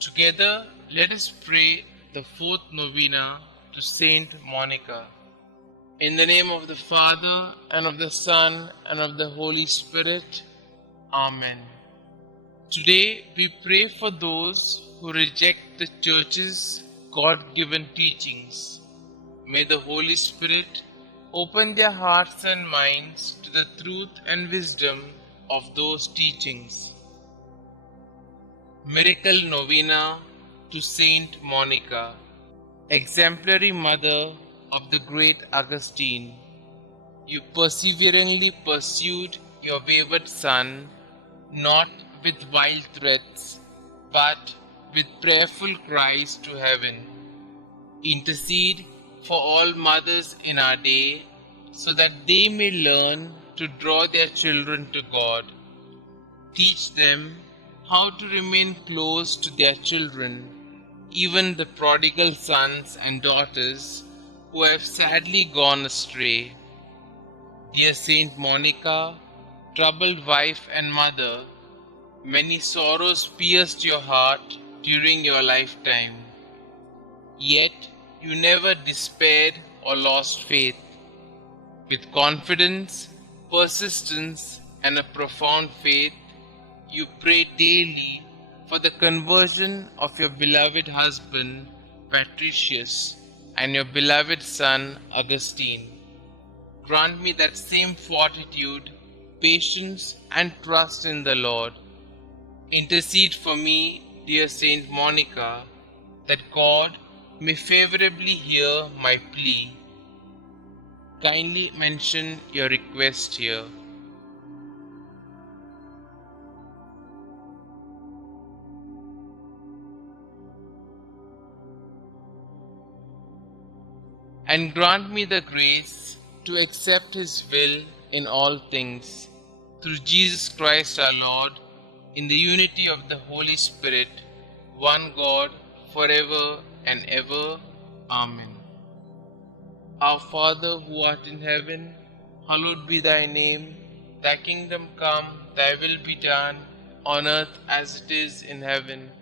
Together, let us pray the fourth novena to Saint Monica. In the name of the Father, and of the Son, and of the Holy Spirit. Amen. Today, we pray for those who reject the Church's God-given teachings. May the Holy Spirit open their hearts and minds to the truth and wisdom of those teachings. Miracle Novena to Saint Monica, exemplary mother of the great Augustine. You perseveringly pursued your wayward son, not with wild threats, but with prayerful cries to heaven. Intercede for all mothers in our day, so that they may learn to draw their children to God. Teach them how to remain close to their children, even the prodigal sons and daughters who have sadly gone astray. Dear Saint Monica, troubled wife and mother, many sorrows pierced your heart during your lifetime. Yet you never despaired or lost faith. With confidence, persistence, and a profound faith, you pray daily for the conversion of your beloved husband, Patricius, and your beloved son, Augustine. Grant me that same fortitude, patience, and trust in the Lord. Intercede for me, dear Saint Monica, that God may favorably hear my plea. Kindly mention your request here. And grant me the grace to accept His will in all things, through Jesus Christ our Lord, in the unity of the Holy Spirit, one God, forever and ever. Amen. Our Father who art in heaven, hallowed be thy name. Thy kingdom come, thy will be done, on earth as it is in heaven.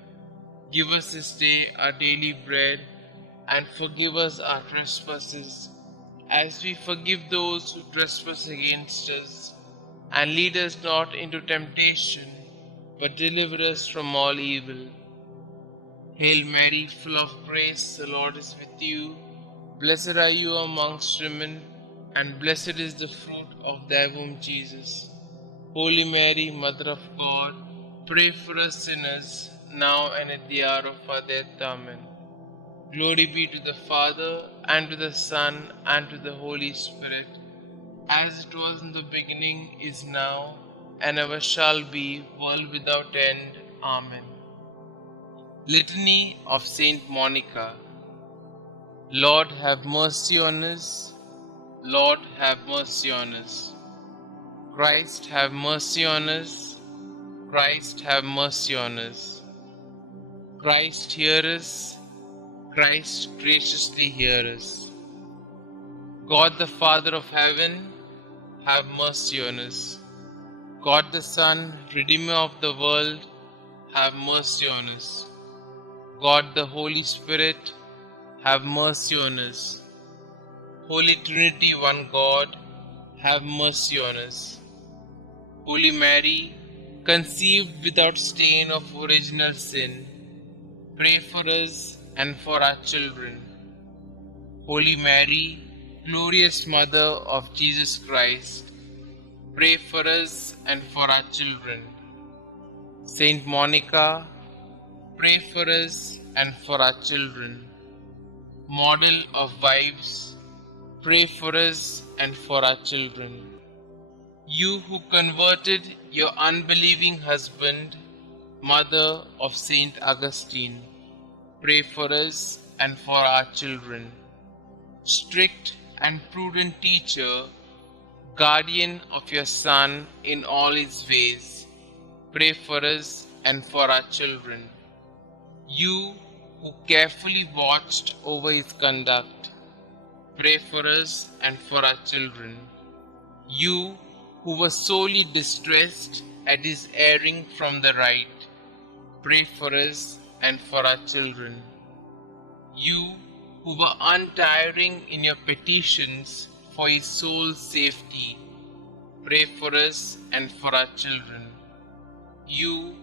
Give us this day our daily bread, and forgive us our trespasses, as we forgive those who trespass against us. And lead us not into temptation, but deliver us from all evil. Hail Mary, full of grace, the Lord is with you. Blessed are you amongst women, and blessed is the fruit of thy womb, Jesus. Holy Mary, Mother of God, pray for us sinners, now and at the hour of our death. Amen. Glory be to the Father, and to the Son, and to the Holy Spirit, as it was in the beginning, is now, and ever shall be, world without end. Amen. Litany of Saint Monica. Lord, have mercy on us. Lord, have mercy on us. Christ, have mercy on us. Christ, have mercy on us. Christ, hear us. Christ, graciously hear us. God the Father of heaven, have mercy on us. God the Son, Redeemer of the world, have mercy on us. God the Holy Spirit, have mercy on us. Holy Trinity, one God, have mercy on us. Holy Mary, conceived without stain of original sin, pray for us and for our children. Holy Mary, glorious Mother of Jesus Christ, pray for us and for our children. Saint Monica, pray for us and for our children. Model of wives, pray for us and for our children. You who converted your unbelieving husband, Mother of Saint Augustine, pray for us and for our children. Strict and prudent teacher, guardian of your Son in all his ways, pray for us and for our children. You who carefully watched over his conduct, pray for us and for our children. You who were sorely distressed at his erring from the right, pray for us and for our children. You who were untiring in your petitions for his soul's safety, pray for us and for our children. You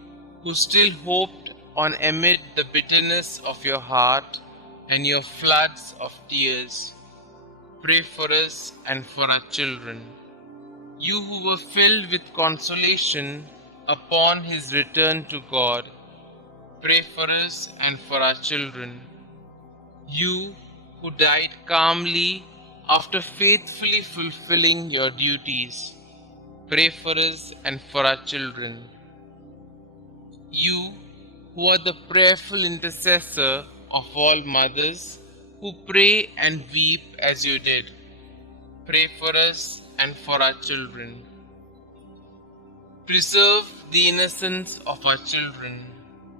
who still hoped on amid the bitterness of your heart and your floods of tears, pray for us and for our children. You who were filled with consolation upon his return to God, pray for us and for our children. You who died calmly after faithfully fulfilling your duties, pray for us and for our children. You who are the prayerful intercessor of all mothers who pray and weep as you did, pray for us and for our children. Preserve the innocence of our children,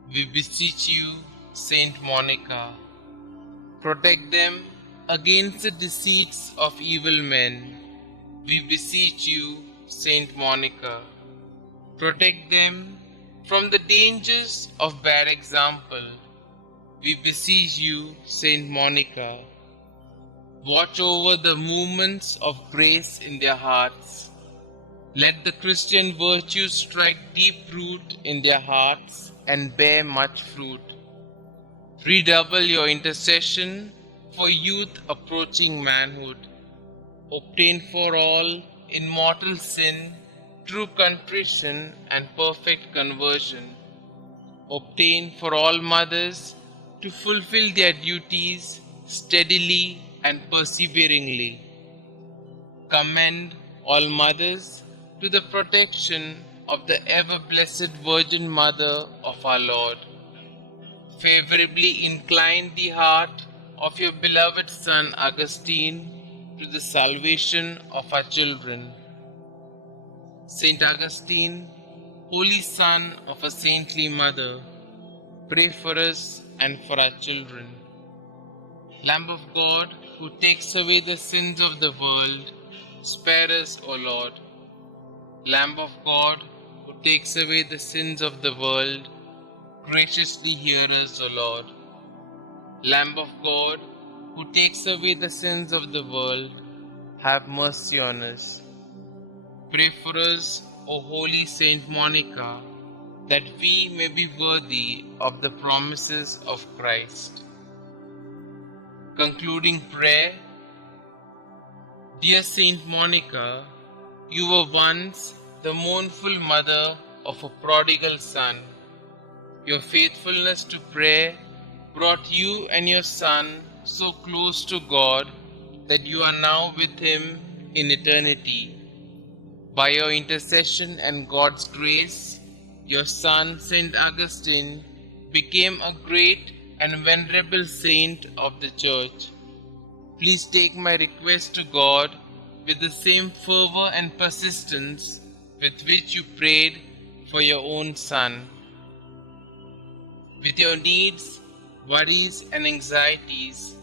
we beseech you, Saint Monica. Protect them against the deceits of evil men, we beseech you, Saint Monica. Protect them from the dangers of bad example, we beseech you, Saint Monica. Watch over the movements of grace in their hearts. Let the Christian virtues strike deep root in their hearts and bear much fruit. Redouble your intercession for youth approaching manhood. Obtain for all in mortal sin true contrition and perfect conversion. Obtain for all mothers to fulfill their duties steadily and perseveringly. Commend all mothers to the protection of the ever-blessed Virgin Mother of our Lord. Favorably incline the heart of your beloved son Augustine to the salvation of our children. Saint Augustine, holy son of a saintly mother, pray for us and for our children. Lamb of God, who takes away the sins of the world, spare us, O Lord. Lamb of God, who takes away the sins of the world, graciously hear us, O Lord. Lamb of God, who takes away the sins of the world, have mercy on us. Pray for us, O holy Saint Monica, that we may be worthy of the promises of Christ. Concluding prayer. Dear Saint Monica, you were once the mournful mother of a prodigal son. Your faithfulness to prayer brought you and your son so close to God that you are now with him in eternity. By your intercession and God's grace, your son Saint Augustine became a great and venerable saint of the Church. Please take my request to God with the same fervor and persistence with which you prayed for your own son. With your needs, worries, and anxieties,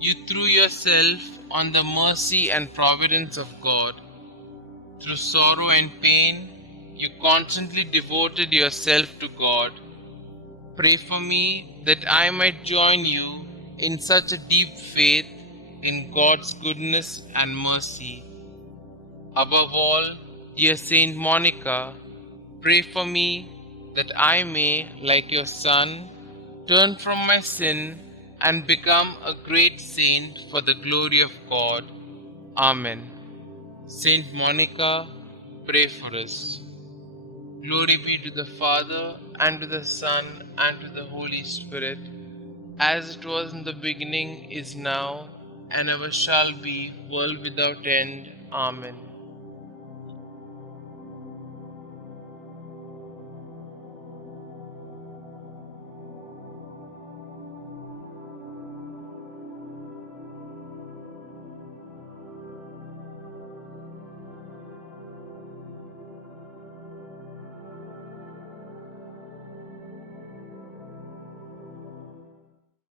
you threw yourself on the mercy and providence of God. Through sorrow and pain, you constantly devoted yourself to God. Pray for me that I might join you in such a deep faith in God's goodness and mercy. Above all, dear Saint Monica, pray for me that I may, like your son, turn from my sin and become a great saint for the glory of God. Amen. Saint Monica, pray for us. Glory be to the Father, and to the Son, and to the Holy Spirit, as it was in the beginning, is now, and ever shall be, world without end. Amen.